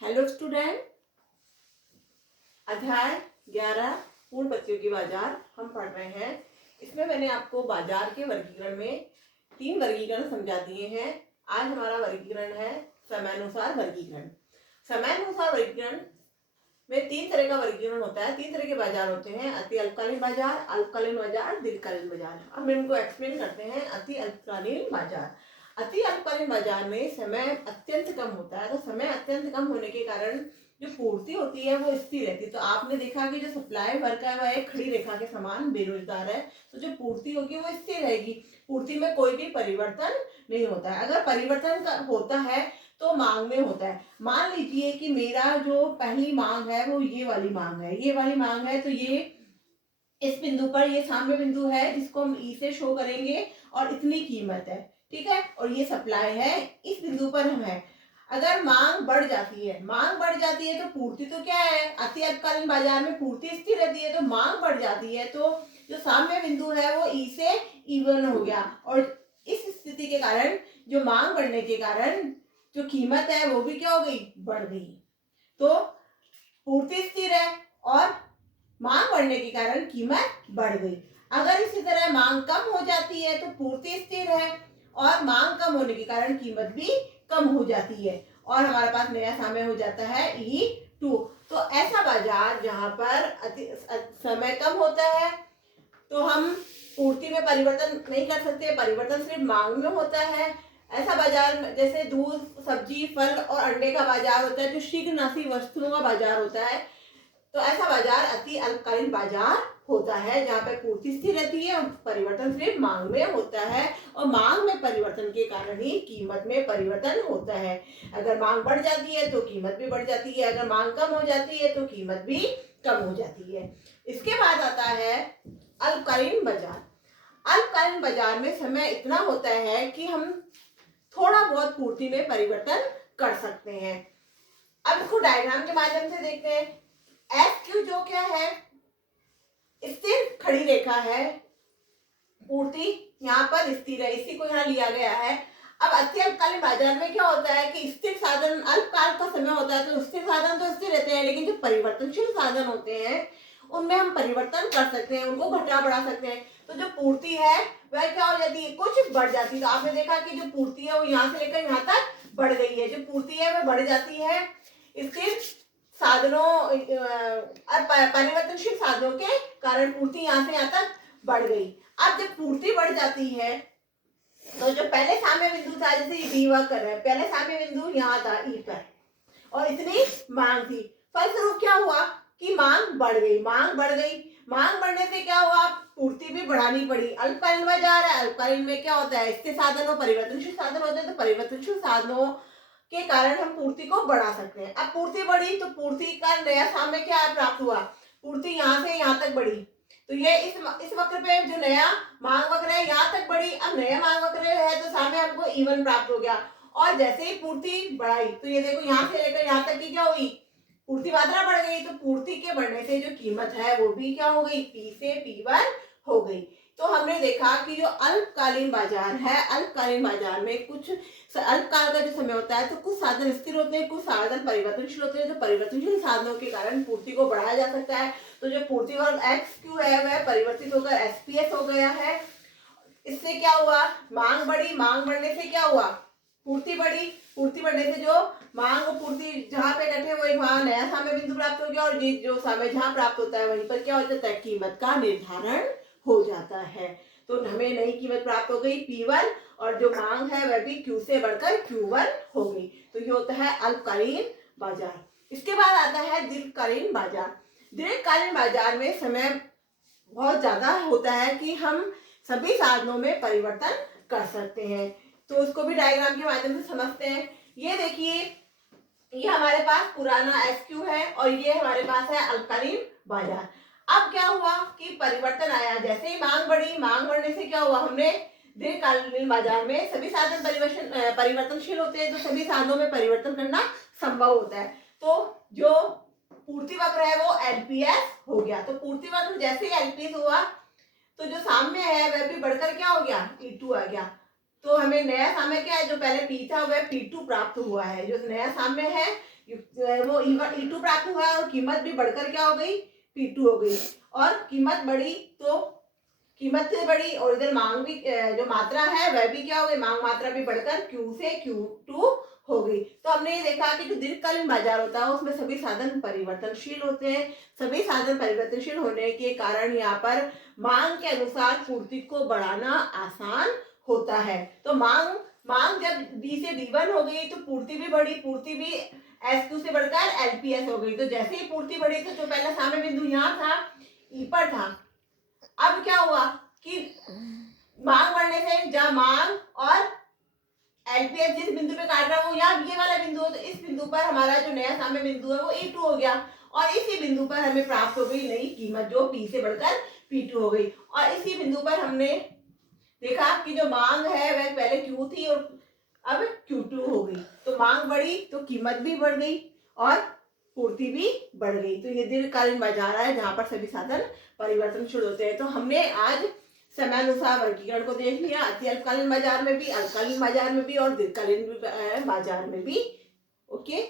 Hello student, अध्याय 11 पूर्णपतियों की बाजार हम पढ़ रहे हैं। इसमें मैंने आपको बाजार के वर्गीकरण में 3 वर्गीकरण समझा दिए हैं। आज हमारा वर्गीकरण है समयानुसार वर्गीकरण। समयानुसार वर्गीकरण में 3 तरह का वर्गीकरण होता है। 3 तरह के बाजार होते हैं: अति अल्पकालीन बाजार, अल्पकालीन बाजार, दीर्घकालीन बाजार। अब हम इनको एक्सप्लेन करते हैं। अति अल्पकालीन बाजार। अति अल्पकालीन बाजार में समय अत्यंत कम होता है। तो समय अत्यंत कम होने के कारण जो पूर्ति होती है वो स्थिर रहती है। तो आपने देखा कि जो सप्लाई वर्क है वह एक खड़ी रेखा के समान बेरोजगार है। तो जो पूर्ति होगी वो स्थिर रहेगी। पूर्ति में कोई भी परिवर्तन नहीं होता है। अगर परिवर्तन होता है तो मांग में होता है। मान लीजिए कि मेरा जो पहली मांग है वो ये वाली मांग है, ये वाली मांग है। तो ये इस बिंदु पर ये साम्य बिंदु है जिसको हम ई से शो करेंगे और इतनी कीमत है, ठीक है। और ये सप्लाई है, इस बिंदु पर हम है। अगर मांग बढ़ जाती है, मांग बढ़ जाती है तो पूर्ति तो क्या है, अति अल्पकालीन बाजार में पूर्ति स्थिर रहती है। तो मांग बढ़ जाती है तो जो साम्य बिंदु है वो ई से E1 हो गया। और इस स्थिति के कारण जो मांग बढ़ने के कारण जो कीमत है वो भी क्या हो गई, बढ़ गई। तो पूर्ति स्थिर है और मांग बढ़ने के कारण कीमत बढ़ गई। अगर इसी तरह मांग कम हो जाती है तो पूर्ति स्थिर है और मांग कम होने के कारण कीमत भी कम हो जाती है और हमारे पास नया समय हो जाता है E2। तो ऐसा बाजार जहां पर समय कम होता है तो हम पूर्ति में परिवर्तन नहीं कर सकते, परिवर्तन सिर्फ मांग में होता है। ऐसा बाजार जैसे दूध, सब्जी, फल और अंडे का बाजार होता है, जो शीघ्रनाशी वस्तुओं का बाजार होता है। तो ऐसा बाजार अति अल्पकालीन बाजार होता है जहां पर पूर्ति स्थिर रहती है और परिवर्तन सिर्फ मांग में होता है। और मांग में परिवर्तन के कारण ही कीमत में परिवर्तन होता है। अगर मांग बढ़ जाती है तो कीमत भी बढ़ जाती है, अगर मांग कम हो जाती है तो कीमत भी कम हो जाती है। इसके बाद आता है अल्पकालीन बाजार। अल्पकालीन बाजार में समय इतना होता है कि हम थोड़ा बहुत पूर्ति में परिवर्तन कर सकते हैं। अब इसको डायग्राम के माध्यम से देखते हैं। एस क्यू जो क्या है, स्थिर खड़ी रेखा है, पूर्ति यहाँ पर स्थिर है, इसी को यहाँ लिया गया है। अब अति अल्पकालीन बाजार में क्या होता है कि स्थिर साधन, अल्पकाल का समय होता है तो स्थिर साधन तो स्थिर रहते हैं, लेकिन जो परिवर्तनशील साधन होते हैं उनमें हम परिवर्तन कर सकते हैं, उनको घटा बढ़ा सकते हैं। तो जो पूर्ति है वह क्या हो जाती है, कुछ बढ़ जाती है। तो आपने देखा कि जो पूर्ति है वो यहाँ से लेकर यहाँ तक बढ़ गई है। जो पूर्ति है वह बढ़ जाती है स्थिर साधनों और परिवर्तनशील साधनों के कारण पूर्ति यहाँ से यहाँ तक बढ़ गई। अब जब पूर्ति बढ़ जाती है तो जो पहले साम्य बिंदु था, जैसे ये डी वर्क कर रहे हैं, पहले साम्य बिंदु यहाँ था ई पर और इतनी मांग थी। फलस्वरूप क्या हुआ कि मांग बढ़ गई, मांग बढ़ गई। मांग बढ़ने से क्या हुआ, पूर्ति भी बढ़ानी पड़ी। अल्पकालीन बाजार है, अल्पकालीन में क्या होता है, स्थिर साधन और परिवर्तनशील साधन होते हैं। तो परिवर्तनशील साधनों के कारण हम पूर्ति को बढ़ा सकते हैं। अब पूर्ति बढ़ी तो पूर्ति का नया साम्य क्या प्राप्त हुआ, पूर्ति यहाँ से यहाँ तक बढ़ी। तो ये इस वक्र पे जो नया मांग वक्र है यहाँ तक बढ़ी। अब नया मांग वक्र है तो सामने हमको E1 प्राप्त हो गया। और जैसे ही पूर्ति बढ़ाई तो ये देखो यहाँ से लेकर यहाँ तक की क्या हुई, पूर्ति मात्रा बढ़ गई। तो पूर्ति के बढ़ने से जो कीमत है वो भी क्या हो गई, P से P1 हो गई। तो हमने देखा कि जो अल्पकालीन बाजार है, अल्पकालीन बाजार में कुछ अल्पकाल का जो समय होता है तो कुछ साधन स्थिर होते हैं, कुछ साधन परिवर्तनशील होते हैं। जो परिवर्तनशील साधनों के कारण पूर्ति को बढ़ाया जा सकता है। तो जो पूर्ति वर्ग एक्स क्यू है वह परिवर्तित होकर एसपीएस हो गया है। इससे क्या हुआ, मांग बढ़ी, मांग बढ़ने से क्या हुआ, पूर्ति बढ़ी। पूर्ति बढ़ने से जो मांग और पूर्ति जहां पे इकट्ठे वही वहां नया साम्य बिंदु प्राप्त हो गया और ये जो साम्य जहां प्राप्त होता है वहीं पर क्या हो जाता है, कीमत का निर्धारण हो जाता है। तो हमें नई कीमत प्राप्त हो गई P1 और जो मांग है वह भी Q से बढ़कर Q1 हो गई। तो ये होता है अल्पकालीन बाजार। इसके बाद आता है दीर्घकालीन बाजार। दीर्घकालीन बाजार में समय बहुत ज्यादा होता है कि हम सभी साधनों में परिवर्तन कर सकते हैं। तो उसको भी डायग्राम के माध्यम से समझते हैं। ये देखिए, ये हमारे पास पुराना SQ है और ये हमारे पास है अल्पकालीन बाजार। अब क्या हुआ कि परिवर्तन आया, जैसे ही मांग बढ़ी, मांग बढ़ने से क्या हुआ, हमने दीर्घकालीन बाजार में सभी साधन परिवर्तनशील होते हैं तो सभी साधनों में परिवर्तन करना संभव होता है। तो जो पूर्ति वक्र है वो LPS हो गया। तो पूर्ति वक्र जैसे ही LPS हुआ तो जो साम्य है वह भी बढ़कर क्या हो गया, E2 आ गया। तो हमें नया साम्य क्या है, जो पहले P था वह P2 प्राप्त हुआ है। जो नया साम्य है वो E2 प्राप्त हुआ और कीमत भी बढ़कर क्या हो गई, P2 हो गई। और कीमत बढ़ी तो कीमत से बढ़ी और इधर मांग भी जो मात्रा है वह भी क्या हो गई, मांग मात्रा भी बढ़कर Q से Q2 हो गई। तो हमने ये देखा कि जो दीर्घकालीन बाजार होता है उसमें सभी साधन परिवर्तनशील होते हैं। सभी साधन परिवर्तनशील होने के कारण यहाँ पर मांग के अनुसार पूर्ति को बढ़ाना आसान होता है। तो मांग जब D से D1 हो गई तो पूर्ति भी बढ़ी, पूर्ति भी S2 से बढ़कर LPS हो गई। तो जैसे ही पूर्ति बढ़ी तो जो पहला साम्य बिंदु यहाँ था E पर था, अब क्या हुआ कि मांग बढ़ने से जब मांग और एलपीएस जिस बिंदु पे काट रहा है वो यहाँ ये वाला बिंदु है, तो इस बिंदु पर हमारा जो नया साम्य बिंदु है वो E2 हो गया और इसी बिंदु पर हमें प्राप्त हो गई नई कीमत जो P से बढ़कर P2 हो गई। और इसी बिंदु पर हमने देखा कि जो मांग है वह पहले Q थी और अब Q2 हो गई। तो मांग बढ़ी तो कीमत भी बढ़ गई और पूर्ति भी बढ़ गई। तो ये दीर्घकालीन बाजार है जहां पर सभी साधन परिवर्तनशील होते हैं। तो हमने आज समयानुसार वर्गीकरण को देख लिया, अति अल्पकालीन बाजार में भी, अल्पकालीन बाजार में भी और दीर्घकालीन बाजार में भी। ओके।